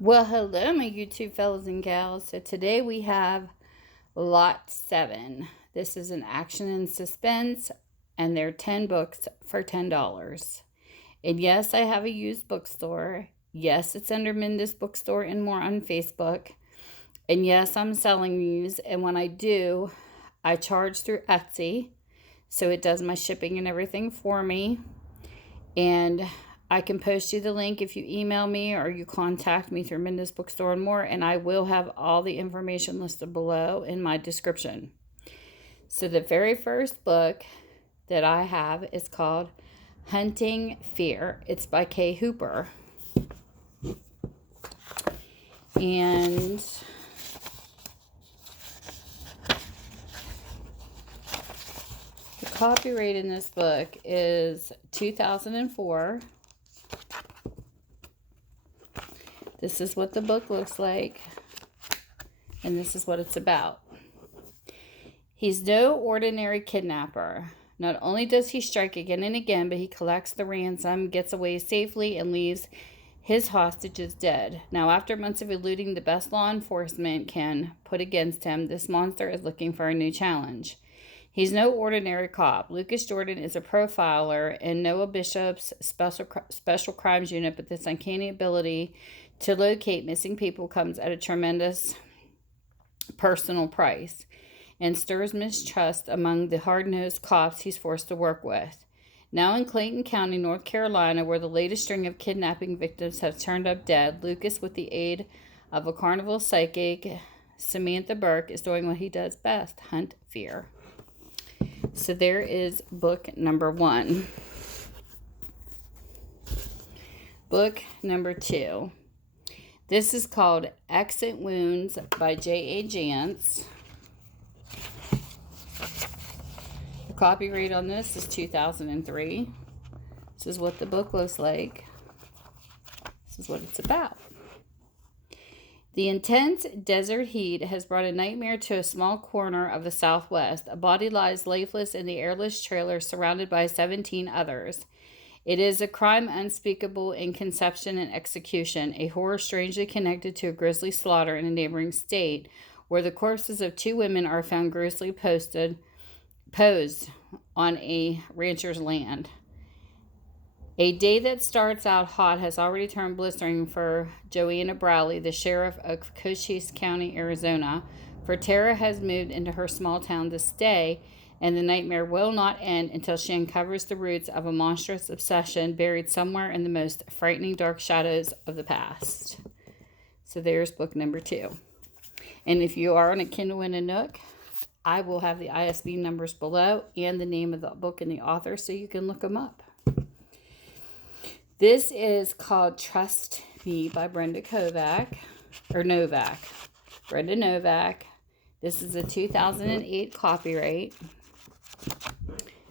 Well, hello, my YouTube fellas and gals. So today we have Lot 7. This is an action and suspense, and they're 10 books for $10. And yes, I have a used bookstore. Yes, it's under Minda's Bookstore and more on Facebook. And yes, I'm selling these. And when I do, I charge through Etsy. So it does my shipping and everything for me. And I can post you the link if you email me or you contact me through Minda's Bookstore and more, and I will have all the information listed below in my description. So the very first book that I have is called Hunting Fear. It's by Kay Hooper. And the copyright in this book is 2004. This is what the book looks like, and this is what it's about. He's no ordinary kidnapper. Not only does he strike again and again, but he collects the ransom, gets away safely, and leaves his hostages dead. Now, after months of eluding the best law enforcement can put against him, this monster is looking for a new challenge. He's no ordinary cop. Lucas Jordan is a profiler in Noah Bishop's special crimes unit, but this uncanny ability to locate missing people comes at a tremendous personal price and stirs mistrust among the hard-nosed cops he's forced to work with. Now in Clayton County, North Carolina, where the latest string of kidnapping victims have turned up dead, Lucas, with the aid of a carnival psychic, Samantha Burke, is doing what he does best, hunt fear. So there is book number 1. Book number 2. This is called Exit Wounds by J.A. Jance. The copyright on this is 2003. This is what the book looks like. This is what it's about. The intense desert heat has brought a nightmare to a small corner of the Southwest. A body lies lifeless in the airless trailer surrounded by 17 others. It is a crime unspeakable in conception and execution, a horror strangely connected to a grisly slaughter in a neighboring state, where the corpses of 2 women are found grossly posed on a rancher's land. A day that starts out hot has already turned blistering for Joanna Browley, the sheriff of Cochise County, Arizona, for Tara has moved into her small town to stay, and the nightmare will not end until she uncovers the roots of a monstrous obsession buried somewhere in the most frightening dark shadows of the past. So there's book number 2. And if you are on a Kindle and a Nook, I will have the ISBN numbers below and the name of the book and the author so you can look them up. This is called Trust Me by Brenda Novak. Brenda Novak. This is a 2008 copyright.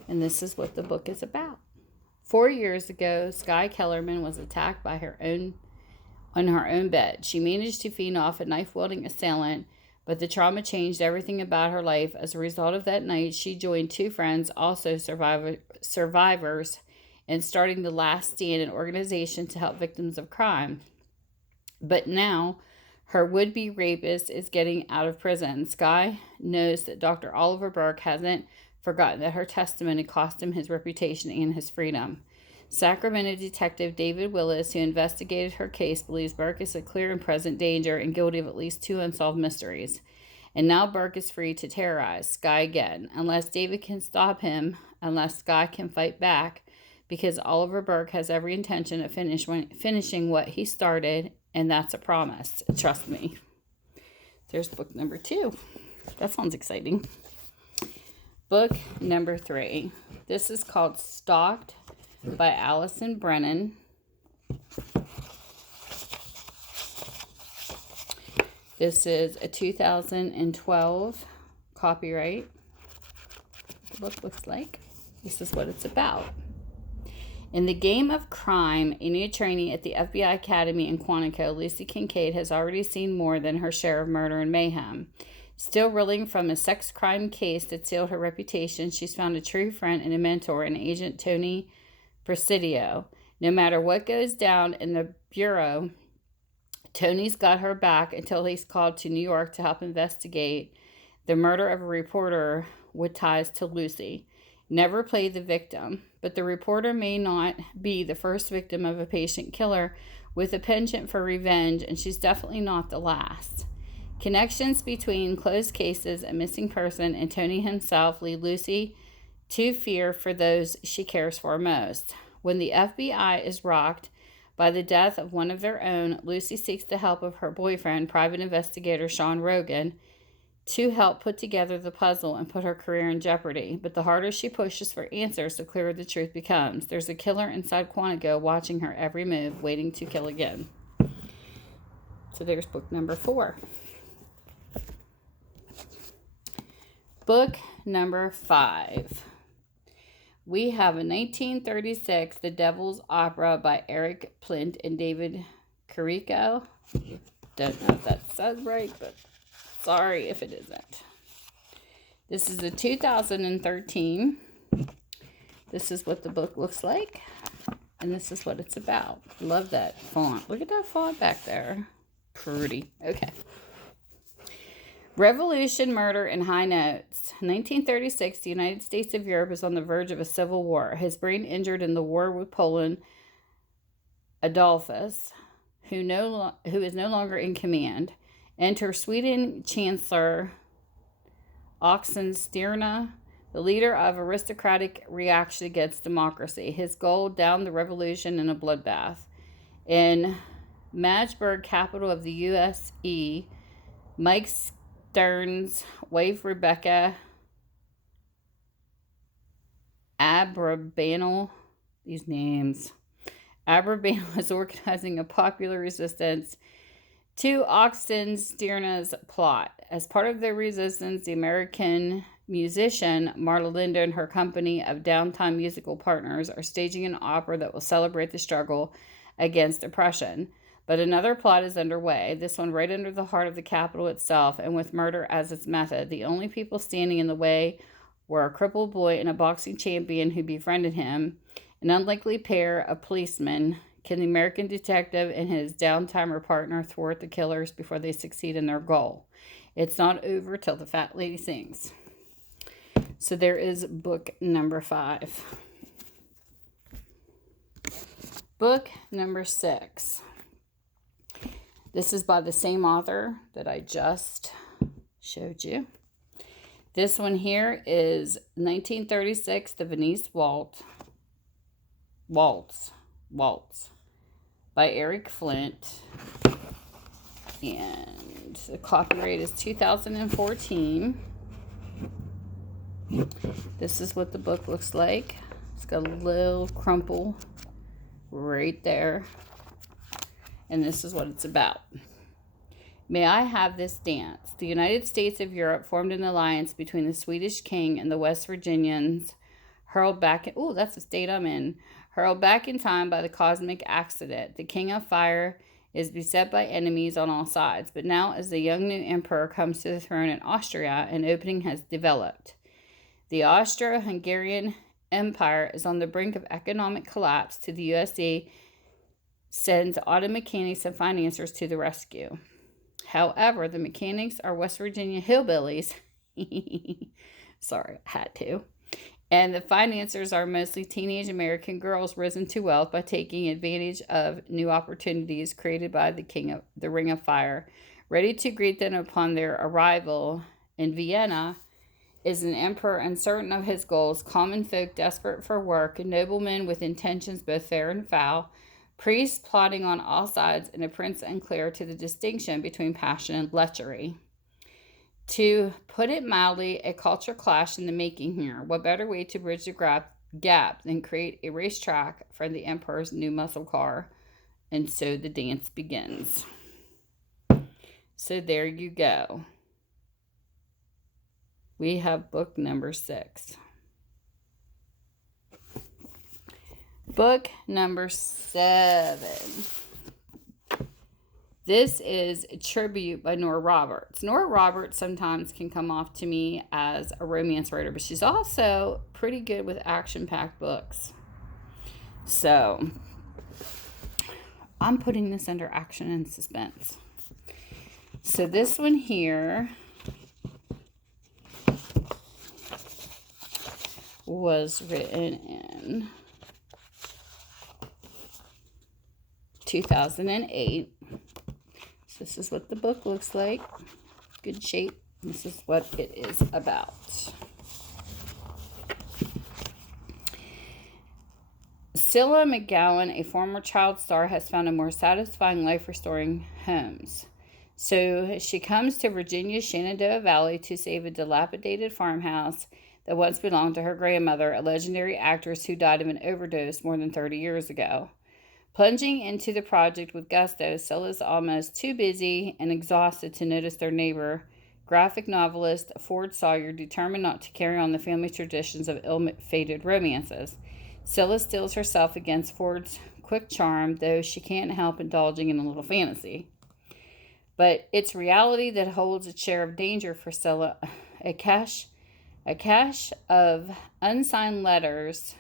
And this is what the book is about. 4 years ago, Skye Kellerman was attacked by on her own bed. She managed to fend off a knife-wielding assailant, but the trauma changed everything about her life. As a result of that night, she joined 2 friends, also survivors, in starting the Last Stand, an organization to help victims of crime. But now, her would-be rapist is getting out of prison. Skye knows that Dr. Oliver Burke hasn't forgotten that her testimony cost him his reputation and his freedom. Sacramento detective David Willis, who investigated her case, believes Burke is a clear and present danger and guilty of at least 2 unsolved mysteries. And now Burke is free to terrorize Skye again, unless David can stop him, unless Skye can fight back, because Oliver Burke has every intention of finishing what he started, and that's a promise. Trust me. There's book number 2. That sounds exciting. Book number 3. This is called Stalked by Allison Brennan. This is a 2012 copyright. The book looks like. This is what it's about. In the game of crime, a new trainee at the FBI Academy in Quantico, Lucy Kincaid has already seen more than her share of murder and mayhem. Still reeling from a sex crime case that sealed her reputation, she's found a true friend and a mentor in Agent Tony Presidio. No matter what goes down in the Bureau, Tony's got her back until he's called to New York to help investigate the murder of a reporter with ties to Lucy. Never played the victim, but the reporter may not be the first victim of a patient killer with a penchant for revenge, and she's definitely not the last. Connections between closed cases, a missing person, and Tony himself lead Lucy to fear for those she cares for most. When the FBI is rocked by the death of one of their own, Lucy seeks the help of her boyfriend, private investigator Sean Rogan, to help put together the puzzle and put her career in jeopardy. But the harder she pushes for answers, the clearer the truth becomes. There's a killer inside Quantico watching her every move, waiting to kill again. So there's book number 4. Book number 5. We have a 1936 The Devil's Opera by Eric Flint and David Carrico. Don't know if that says right, but sorry if it isn't. This is a 2013. This is what the book looks like. And this is what it's about. Love that font. Look at that font back there. Pretty. Okay. Revolution, Murder, and High Notes. 1936, the United States of Europe is on the verge of a civil war. His brain injured in the war with Poland, Adolphus, who is no longer in command, enter Sweden Chancellor Oxenstierna, the leader of aristocratic reaction against democracy. His goal, down the revolution in a bloodbath. In Magdeburg, capital of the USE, Mike Stern's wife Rebecca Abrabanel, these names, Abrabanel is organizing a popular resistance to Oxenstierna's plot. As part of the resistance, the American musician Marla Linda and her company of downtime musical partners are staging an opera that will celebrate the struggle against oppression. But another plot is underway, this one right under the heart of the capital itself, and with murder as its method. The only people standing in the way were a crippled boy and a boxing champion who befriended him, an unlikely pair of policemen. Can the American detective and his downtimer partner thwart the killers before they succeed in their goal? It's not over till the fat lady sings. So there is book number 5. Book number 6. This is by the same author that I just showed you. This one here is 1936, The Viennese Waltz by Eric Flint. And the copyright is 2014. This is what the book looks like. It's got a little crumple right there. And this is what it's about. May I have this dance? The United States of Europe formed an alliance between the Swedish king and the West Virginians, hurled back in time by the cosmic accident. The King of Fire is beset by enemies on all sides, but now as the young new emperor comes to the throne in Austria, an opening has developed. The Austro-Hungarian Empire is on the brink of economic collapse. To the USA sends auto mechanics and financiers to the rescue. However, the mechanics are West Virginia hillbillies. Sorry, I had to. And the financiers are mostly teenage American girls risen to wealth by taking advantage of new opportunities created by the Ring of Fire. Ready to greet them upon their arrival in Vienna is an emperor uncertain of his goals, common folk desperate for work, noblemen with intentions both fair and foul, priests plotting on all sides, and a prince unclear to the distinction between passion and lechery. To put it mildly, a culture clash in the making here. What better way to bridge the gap than create a racetrack for the emperor's new muscle car? And so the dance begins. So there you go. We have book number 6. Book number 7. This is a tribute by Nora Roberts. Nora Roberts sometimes can come off to me as a romance writer, but she's also pretty good with action-packed books. So, I'm putting this under action and suspense. So this one here was written in 2008. So this is what the book looks like. Good shape. This is what it is about. Scylla McGowan, a former child star, has found a more satisfying life restoring homes. So she comes to Virginia's Shenandoah Valley to save a dilapidated farmhouse that once belonged to her grandmother, a legendary actress who died of an overdose more than 30 years ago. Plunging into the project with gusto, Scylla's almost too busy and exhausted to notice their neighbor, graphic novelist Ford Sawyer, determined not to carry on the family traditions of ill-fated romances. Scylla steels herself against Ford's quick charm, though she can't help indulging in a little fantasy. But it's reality that holds its share of danger for Scylla. A cache of unsigned letters,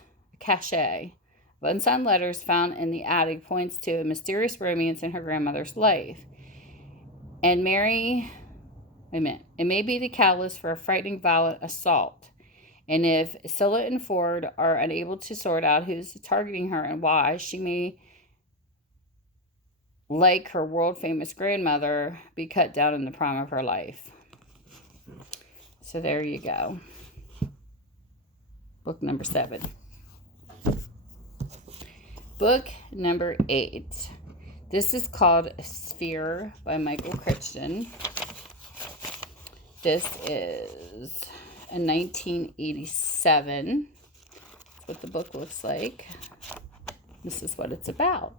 found in the attic points to a mysterious romance in her grandmother's life. And it may be the catalyst for a frightening, violent assault. And if Scylla and Ford are unable to sort out who's targeting her and why, she may, like her world-famous grandmother, be cut down in the prime of her life. So there you go. Book number 7. Book number 8. This is called Sphere by Michael Crichton. This is in 1987. That's what the book looks like. This is what it's about.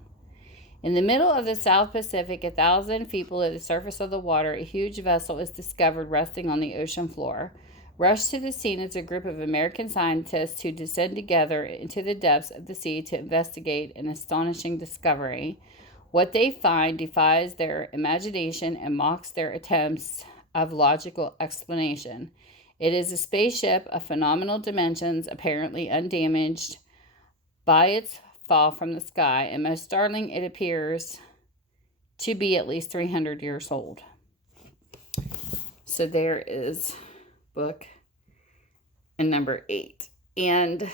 In the middle of the South Pacific, 1,000 feet below the surface of the water, a huge vessel is discovered resting on the ocean floor. Rushed to the scene is a group of American scientists who descend together into the depths of the sea to investigate an astonishing discovery. What they find defies their imagination and mocks their attempts of logical explanation. It is a spaceship of phenomenal dimensions, apparently undamaged by its fall from the sky, and most startling, it appears to be at least 300 years old. So there is book and number 8. And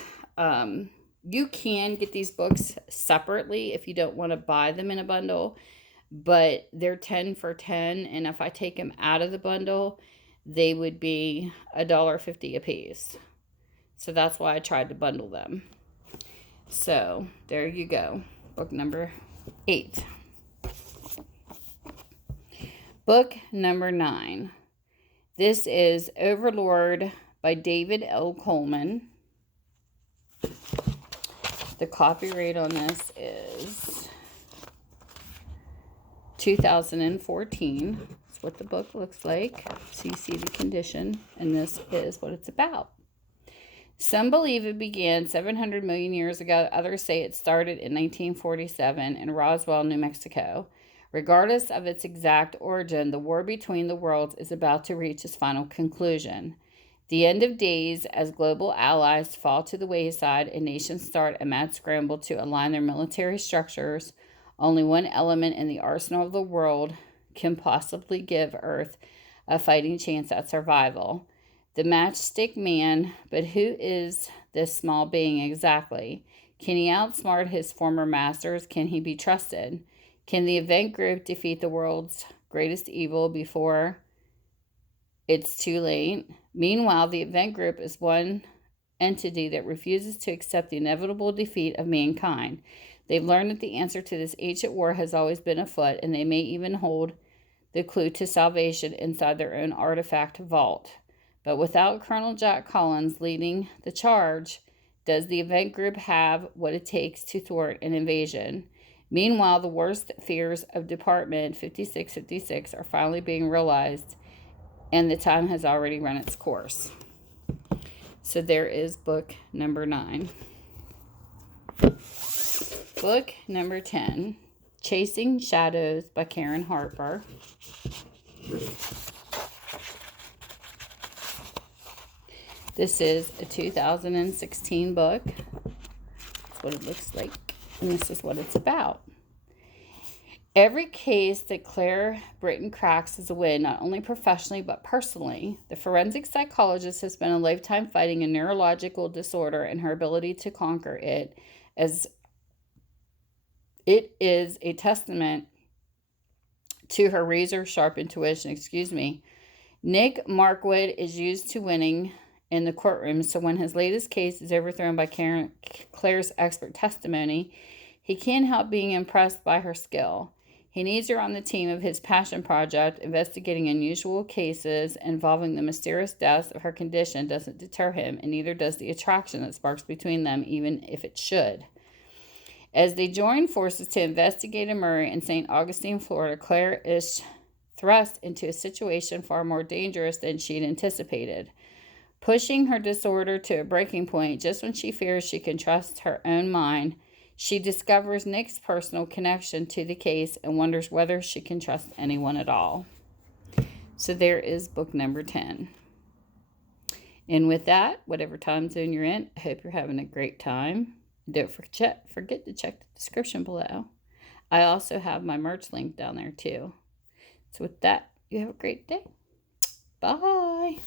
you can get these books separately if you don't want to buy them in a bundle, but they're 10 for $10, and if I take them out of the bundle, they would be $1.50 a piece. So that's why I tried to bundle them. So there you go. Book number 8. Book number 9. This is Overlord by David L. Coleman. The copyright on this is 2014. That's what the book looks like. So you see the condition, and this is what it's about. Some believe it began 700 million years ago. Others say it started in 1947 in Roswell, New Mexico. Regardless of its exact origin, the war between the worlds is about to reach its final conclusion. The end of days, as global allies fall to the wayside and nations start a mad scramble to align their military structures, only one element in the arsenal of the world can possibly give Earth a fighting chance at survival. The matchstick man, but who is this small being exactly? Can he outsmart his former masters? Can he be trusted? Can the event group defeat the world's greatest evil before it's too late? Meanwhile, the event group is one entity that refuses to accept the inevitable defeat of mankind. They've learned that the answer to this ancient war has always been afoot, and they may even hold the clue to salvation inside their own artifact vault. But without Colonel Jack Collins leading the charge, does the event group have what it takes to thwart an invasion? Meanwhile, the worst fears of Department 5656 are finally being realized, and the time has already run its course. So there is book number 9. Book number 10, Chasing Shadows by Karen Harper. This is a 2016 book. That's what it looks like, and this is what it's about. Every case that Claire Britton cracks is a win, not only professionally but personally. The forensic psychologist has spent a lifetime fighting a neurological disorder, and her ability to conquer it as it is a testament to her razor-sharp intuition. Nick Markwood is used to winning in the courtroom, so when his latest case is overthrown by Claire's expert testimony, he can't help being impressed by her skill. He needs her on the team of his passion project. Investigating unusual cases involving the mysterious deaths of her condition doesn't deter him, and neither does the attraction that sparks between them, even if it should. As they join forces to investigate a murder in St. Augustine, Florida, Claire is thrust into a situation far more dangerous than she'd anticipated. Pushing her disorder to a breaking point just when she fears she can trust her own mind, she discovers Nick's personal connection to the case and wonders whether she can trust anyone at all. So there is book number 10. And with that, whatever time zone you're in, I hope you're having a great time. Don't forget to check the description below. I also have my merch link down there too. So with that, you have a great day. Bye.